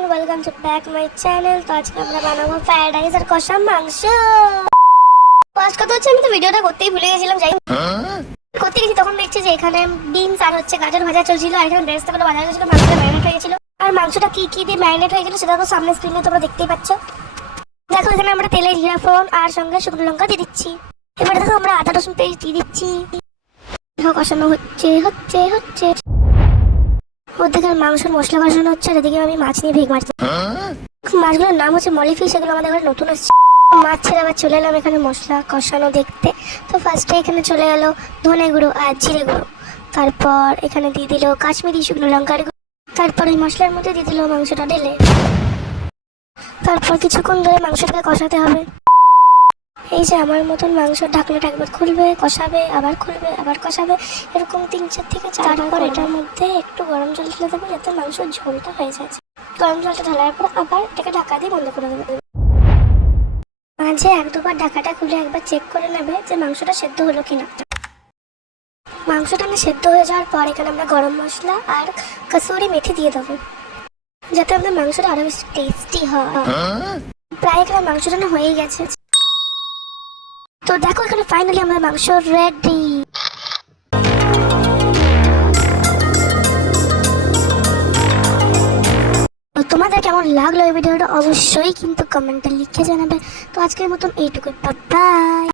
Everyone, welcome to back my channel. তো আজকে আমরা বানাবো ফ্রাইড রাইস আর কষা মাংস। ফার্স্ট কথা হচ্ছে আমি তো ভিডিওটা করতেই ভুলে গেছিলাম। করতে গেছি তখন দেখছি যে এখানে বিনস আর হচ্ছে গাজর ভাজা চলছিল, আর এখানে বেরেস্তা করে ভাজা হয়েছিল, মাংসটা ম্যারিনেট হয়ে গেছিল। আর মাংসটা কি কি দিয়ে ম্যারিনেট হয়ে গেল সেটা তো সামনে স্ক্রিনে তোমরা দেখতেই পাচ্ছ। দেখো এখানে আমরা তেলে জিরা ফোড়ন আর সঙ্গে শুকনো লঙ্কা দিয়ে দিচ্ছি। এবার দেখো আমরা আদা রসুন পেস্ট দিয়ে দিচ্ছি। দেখো কষানো হচ্ছে হচ্ছে হচ্ছে ওদিকে মাংসের মশলা কষানো হচ্ছে, আর এদিকে আমি মাছ নিয়ে ভেগ মারছি। মাছগুলোর নাম হচ্ছে মলি ফিশ, এগুলো আমাদের ঘরে নতুন আসছে। মাছ ছেড়ে আবার চলে এলাম এখানে মশলা কষানো দেখতে। তো ফার্স্টে এখানে চলে গেল ধনে গুঁড়ো আর জিরে গুঁড়ো, তারপর এখানে দিয়ে দিল কাশ্মীরি শুকনো লঙ্কার গুঁড়ো, তারপর এই মশলার মধ্যে দিয়ে দিল মাংসটা ঢেলে। তারপর কিছুক্ষণ ধরে মাংসটাকে কষাতে হবে। এই যে আমার মতন মাংস ঢাকনাটা একবার খুলবে, কষাবে, আবার খুলবে, আবার কষাবে, এরকম 3-4 থেকে 4 এটার মধ্যে একটু গরম জল ঢেলে দেবো যাতে মাংসের ঝোলটা হয়ে যায়। গরম জলটা ঢালার পর আবার এটাকে ঢাকা দিয়ে বন্ধ করে দেবে। মাঝে 1-2 বার ঢাকাটা খুলে একবার চেক করে নেবে যে মাংসটা সেদ্ধ হলো কিনা। মাংসটা সেদ্ধ হয়ে যাওয়ার পর এখানে আমরা গরম মশলা আর কসুরি মেথি দিয়ে দেবো যাতে আমাদের মাংসটা আরো বেশি টেস্টি হয়। প্রায় এখানে মাংসটা হয়ে গেছে। তো দেখো এখানে ফাইনালি আমাদের মাংস রেডি। তোমাদের কেমন লাগলো এই ভিডিওটা অবশ্যই কিন্তু কমেন্টে লিখে জানাবে। তো আজকের মতন এইটুকু, বাই।